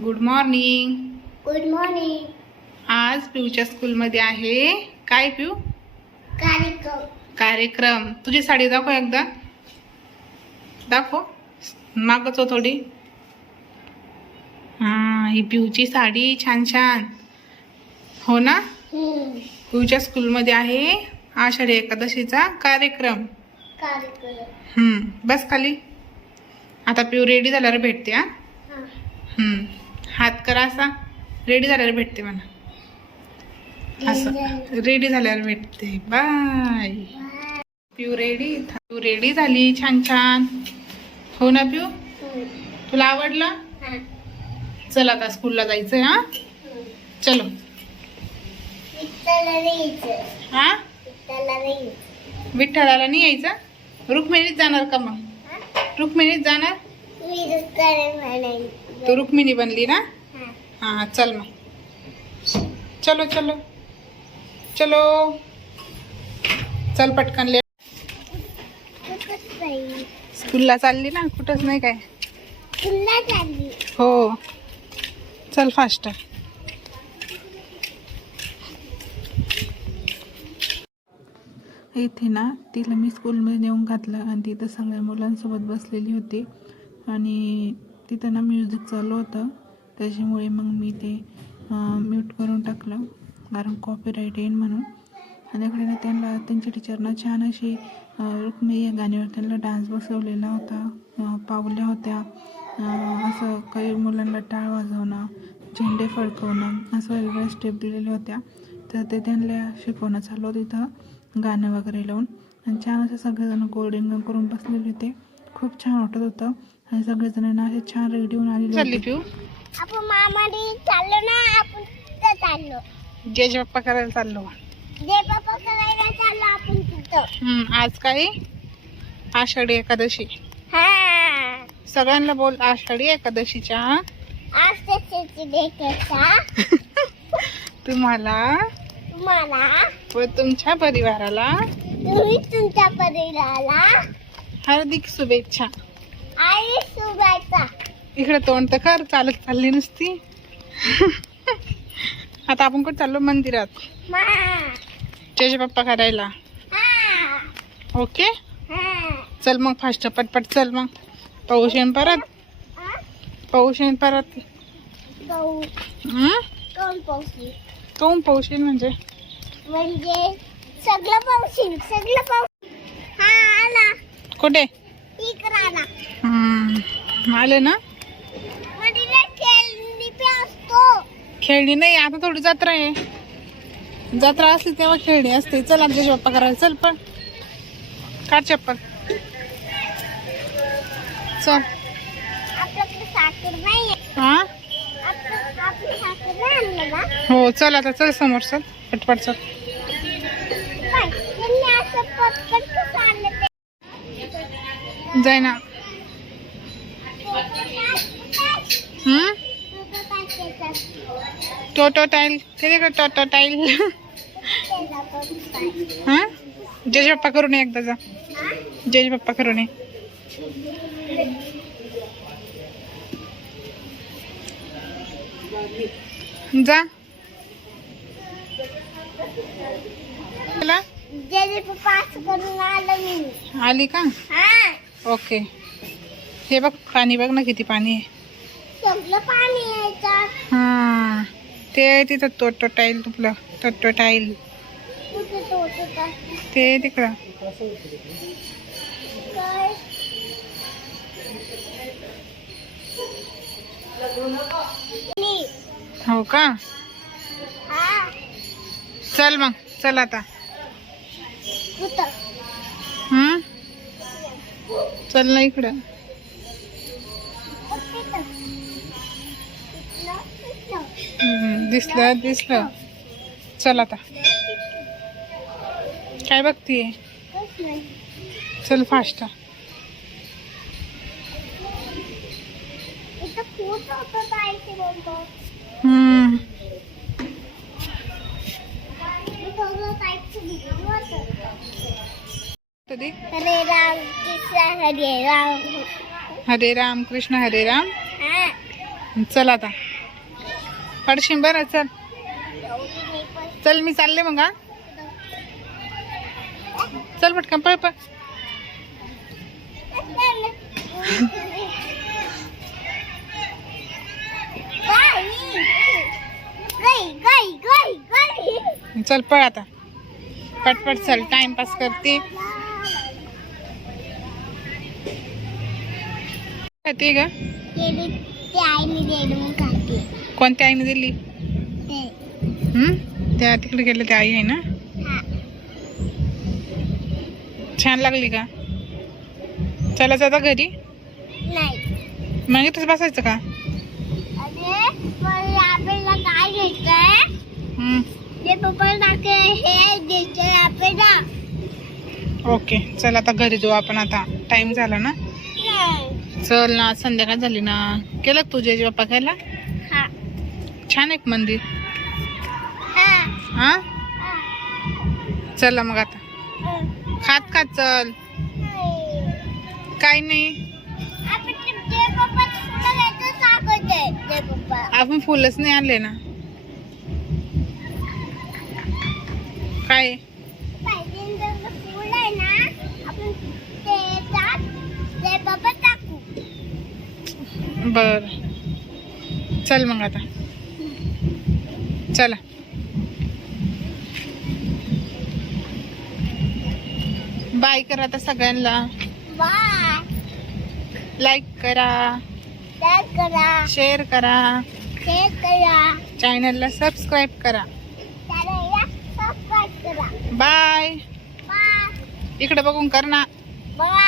Good morning good morning आज पिऊच्या स्कूलमध्ये आहे काय पिऊ? कार्यक्रम. कार्यक्रम. तुझी साडी दाखव एकदा. दाखव. मागच हो थोडी. हा ही पिऊची साडी छान छान. हो ना. पिऊच्या स्कूलमध्ये आहे आषाढी एकादशीचा कार्यक्रम. कार्यक्रम. हम्म, बस खाली. आता पिऊ रेडी झाल्यावर भेटते हा. हात करा असा. रेडी झाल्यावर भेटते मला. असं. रेडी झाल्यावर भेटते. बाय पिऊ रेडी पिऊ रेडी झाली. छान छान. हो ना पिऊ तुला आवडलं? चल आता स्कूलला जायचंय हा? चलो. विठ्ठला हा? विठ्ठलाला नाही यायचं? रुक्मिणीत जाणार का मग? रुक्मिणीत जाणार? मी तू रुक्मिणी बनली ना? हा. चल मग. चलो चलो. चलो. चल पटकन ले. स्कूलला चालली ना? कुठंच नाही काय? हो. चल फास्ट इथे ना तिला मी स्कूलमध्ये नेऊन घातलं आणि तिथं सगळ्या मुलांसोबत बसलेली होती. आणि तिथं ना म्युझिक चालू होतं. त्याच्यामुळे मग मी ते म्यूट करून टाकलं. कारण कॉपीराईट येईन म्हणून. आणि ना त्यांना त्यांच्या टीचरना छान अशी रुक्मी या गाण्यावर त्यांना डान्स बसवलेला होता. पावल्या होत्या. असं काही मुलांना टाळ वाजवणं झेंडे फडकवणं असं वेगवेगळ्या स्टेप दिलेल्या होत्या. तर ते त्यांना शिकवणं चालू होतं तिथं गाणं वगैरे लावून. आणि छान असे सगळेजण गोल्डिंग करून बसलेले होते. खूप छान वाटत होतं. आणि सगळेजणांना असे छान रेडी होऊन आलेले होते. आपण मामाने चाललो ना आपण तिथं चाललो. जय करायला चाललो. जे बाबा करायला चाललो आपण तिथं. हम्म, आज काय आषाढी एकादशी. हा. सगळ्यांना बोल आषाढी एकादशीच्या आज त्याची तुम्हाला? तुम्हाला? व तुमच्या परिवाराला? तुम्ही तुमच्या परिवाराला? हार्दिक शुभेच्छा. इकडे तोंड तर कर चालत चालली नुसती. आता आपण कुठे चाललो? मंदिरात. जय बाप्पा करायला. ओके? चल मग फास्ट पटपट चल मग. पाऊस येईन परत? पाऊस येईन परत. हं? कोण पाऊस येईन म्हणजे? म्हणजे सगळं पावशील सगळं पाऊस हा कुठे? हम्म, आले ना? खेळणी नाही आता थोडी जत्रा आहे. जत्रा असली तेव्हा खेळणी असते. चल आमच्या बाप्पा करायला चल पण. काढ चप्पल. चल. हा? हो चल आता चल समोर चल. पटपट चल काय त्यांनी असं पटकन कसं आणलं ते जाय ना टोटो टाईल ते का टोटो टाईल हा? जय बाप्पा करून ये एकदा जा. जय बाप्पा करून ये जा आलं का? हा. ओके. हे बघ पाणी बघ ना किती पाणी आहे. हा ते तिथं टोटो टाईल तुपलं टाईल. तो तिकडं. हो का? हा. चल मग चल आता. चल ना इकडं. दिसलं दिसलं. चल आता. काय बघतीये? चल फास्ट हम्म. कधी? हरे राम कृष्ण हरे राम. हरे राम कृष्ण हरे राम. हा. चल आता. पडशील बरं चल. चल मी चालले मग चल पटकन पळ पळ. गई गई गई गई चल पळ आता. पटपट चल टाइमपास करते. खाते कोणत्या आईने दिली? हम्म त्या तिकडे गेले ते आई आहे ना? हा. छान लागली का? चलायचं आता घरी. नाही. मग इथंच बसायचं का? आपल्याला काय घ्यायचंय? हे. ओके चल आता घरी जाऊ आपण आता. टाइम झाला ना? चल ना संध्याकाळ झाली ना. केलं आई बाप्पा खायला? हा. छान एक मंदिर? हा. चला मग आता. खात खात चल. काय नाही. आपण फुलच नाही आणले ना. काय? आपण ते टाक ते पप्पा टाकू बर. चल मग आता. चला. बाय करा आता सगळ्यांना. बाय. लाईक करा. लाईक करा. शेअर करा. शेअर करा. चॅनलला सबस्क्राईब करा. चॅनलला सबस्क्राईब करा. बाय बाय इकडे बघून कर ना. बाय